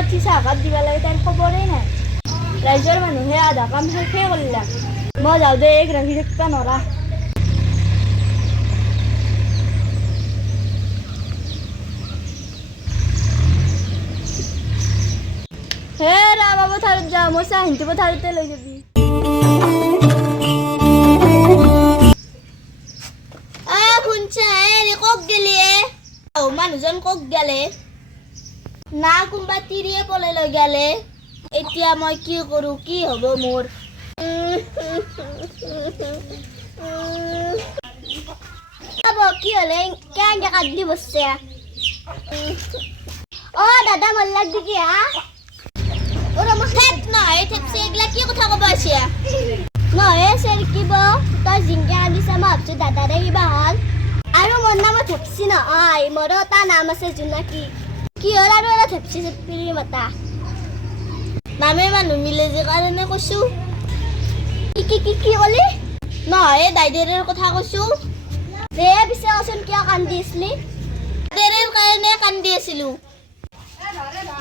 উঠি চাহকাপ দিব লাগে তাইৰ খবৰেই নাই। ৰাইজৰ মানুহে আধা কাম শেষে কৰিলা। মই যাওঁ দে, এক ৰাখি থাকিব নৰা। হে ৰামা পথাৰত যাওঁ, মই চাহিনটো পথাৰতে লৈ যাবি। কক গেলি মানুহজন কক গেলে না কোনবা তিৰিয়ে পলে লৈ গেলে। এতিয়া মই কি কৰো, কি হব মোৰ? কি হলে কেনেকে কান্দি বসছে? অ দাদা মল্লাক দেখি হা নহয় থেপছে এগলা কি কথা কব আছে? নহয় চেৰকিব তই জিংকে আনিছা, মই ভাবছো দাদাৰে কিবা হল। আৰু মোৰ নামত থেপছি নহয়, মোৰো এটা নাম আছে জোনাকী। কি হ'ল আৰু এটা থেপছি চেপিৰি মতা নামে মানুহ মিলে যে কাৰণে কৈছো। কি কলি? নহয় দাইদেৰৰ কথা কৈছো। দে পিছে কচোন কিয় কান্দি আছিলি? দাদেৰৰ কাৰণে কান্দি আছিলো।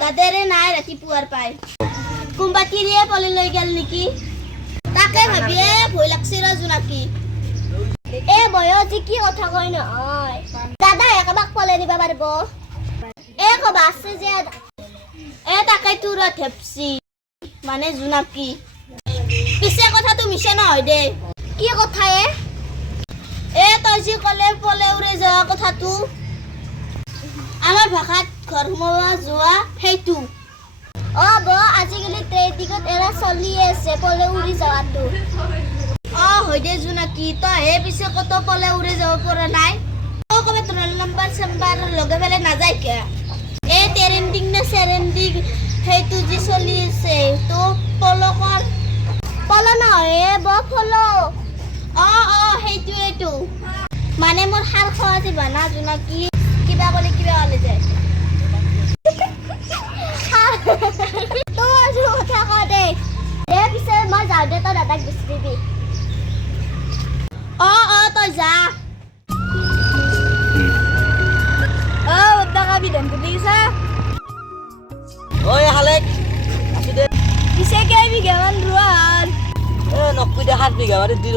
দাদেৰে নাই ৰাতিপুৱাৰ পাই কোনবা তিৰিয়ে পলি লৈ গেল নেকি, তাকে ভাবিয়ে ভয় লাগছে ৰ জোনাকী। এ বয়সী কি কথা কয় নহয়, দাদা একেবাক পলে নিবা পাৰিব? এ কবা আছে যে এ তাকে তোৰ থেপছি মানে জোনাকী। পিছে কথাটো মিছা নহয় দে। কি কথা এ তই যি কলে পলে উৰে যোৱা কথাটো, আমাৰ ভাষাত ঘৰ সোমোৱা যোৱা সেইটো। অ ব আজিকালি ট্ৰেডিঙত এৰা চলি আছে পলে উৰি যোৱাটো। অ হয় দে জোনাকী, তইহে পিছে কত পলে উৰি যাব পৰা নাই? ক'ৰবাত ৰল নাম্বাৰ চেম্বাৰ লগে পেলাই নাযায় কিয়? এই ট্ৰেণ্ডিং নে চেৰেণ্ডিং সেইটো যি চলি আছে তো ফলো কৰ। ফলো নহয় ব ফলো। অ সেইটোৱেটো মানে মোৰ সাৰ খোৱা যে বানা জোনাকী, কিবা ক'লে যায়। তোমাৰ কথা ক দে। দে পিছে মই যাওঁ দে, তই দাদাক বিচাৰিবি। অ তই যা। বিধান তুলি গেছা ওই হালেক আছো দে। পিছে কেই বিঘামান ৰোৱা হ'ল? 90-7 বিঘা মানে দুই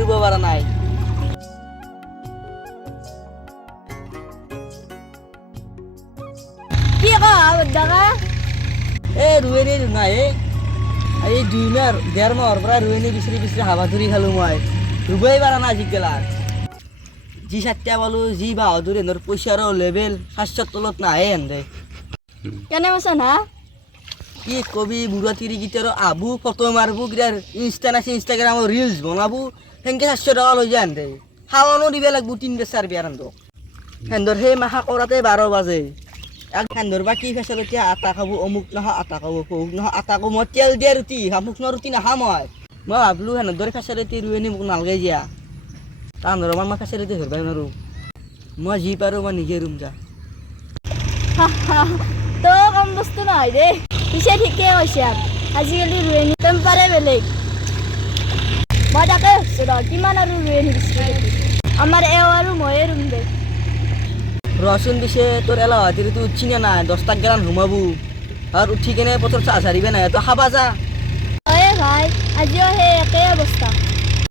ৰুব পৰা নাই। কি কবা ৰুৱেনি নাই এই 2.5 মাহৰ পৰা ৰুৱেনি বিচাৰি হাবা ধৰি খালো মই। ৰুবই পৰা নাই আজিকালি। যি 7টা পালো, যি বাহাদুৰ এনৰ পইচাৰো লেভেল 700 তলত নাহে এনে। কেনে বচন হা কি কবি, বুঢ়া তিৰিকেইটাৰো আবু ফটো মাৰবো, কিটাৰ ইনষ্টাগ্ৰামৰ ৰিলছ বনাবো, সেনকে 700 টকা লৈ যায় এনে। খাৱনো দিব লাগবো 3-4 বিয়াৰ সেন্দৰ সেই মাখা কৰাতে 12 বাজে। সেন্দৰ বা কি ফেচেলিটি, আটা খাব অমুক নহয়, আটা খাব ফহুক নহয়, আটা খাব মই তেল দিয়া ৰুটি খাম, শুকনা ৰুটি নাখাম। মই ভাবলো সেন্দৰ দৰে ফেচেলিটি ৰুৱেনি মোক নালগে দিয়া। তাহাঁতৰ মই ফেচেলিটি ধৰবাই নোৱাৰো। মই যি পাৰো মই নিজে ৰুম যা। তো কম বস্তু নহয় দে। পিছে ঠিকে কৈছে, আজিকালি ৰুৱেনি টেম্পাৰে বেলেগ। মই তাকে ভাবছো ৰ কিমান আৰু ৰুৱেনি বিচাৰি আমাৰ আৰু ময়ে ৰুম দে। ৰচোন পিছে তোৰ এলাহ তিৰিটো উঠছি নে নাই? 10টাক গেলান ঘুমাবো আৰু উঠি কেনে পথৰ চাহ চাৰিবে নাই, তই খাবা যা। ভাই আজিও সেই একেই অৱস্থা।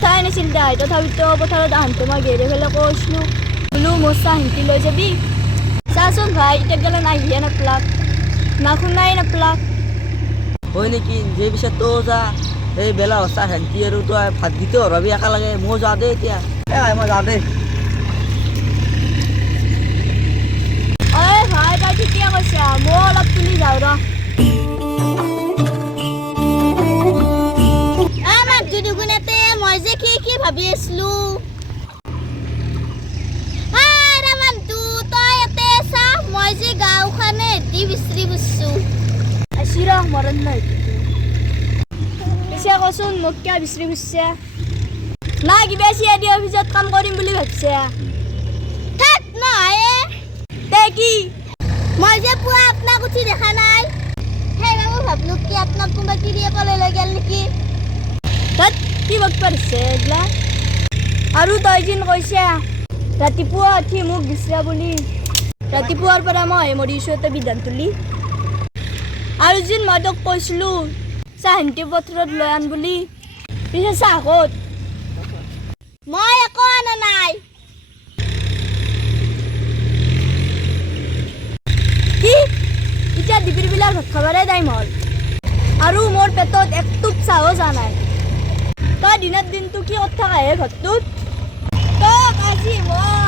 চাই নাছিল দাই, তথাপিতো পথাৰত আহোঁতে মই ঘেৰি পেলাই কৈছিলো বোলো মোৰ চাহ হিঁকি লৈ যাবি। চাচোন ভাই এতিয়া গেলা আহিয়ে নাপলাক, শুনাই নাপলাক। হয় নেকি? যে পিছে তই যা, এই বেলা চাহ হেন্তি আৰু তই ভাত গিতে হৰাবি একেলগে। মই যাওঁ দে এতিয়া। মই যাওঁ দে। ভাই তই ঠিকে কৈছা, মই অলপ তুলি যাওঁ ৰ। মই যে কি ভাবি আছিলো, মই যে গাঁওখনে বিচাৰি বুজছো মৰণ নাই। পিছে কচোন মোক কিয় বিচাৰি বুজছে? না কিবা চিআইডি অফিচত কাম কৰিম বুলি ভাবছে? কি মই যে পুৱা আপোনাক উঠি দেখা নাই, সেইবাবে ভাবলো কি আপোনাক কোনোবা তিৰিয়ে পলাই লৈ গেল নেকি। কি বকবা দিছে এইগিলা? আৰু তই যেন কৈছা ৰাতিপুৱা উঠি মোক দিছা বুলি, ৰাতিপুৱাৰ পৰা মই মৰিছো এটা বিধান তুলি। আৰু যেন মই তোক কৈছিলোঁ চাহিন্তি পথাৰত লৈ আন বুলি পিছে চাহ ক'ত মই একো আনা নাই কি এতিয়া ডিবিৰ বিলাক ভাত খাবৰে টাইম হ'ল আৰু মোৰ পেটত একটুপ চাহো যোৱা নাই তই দিনৰ দিনটো কি কথা আহে ঘৰটোত তোক আজি মই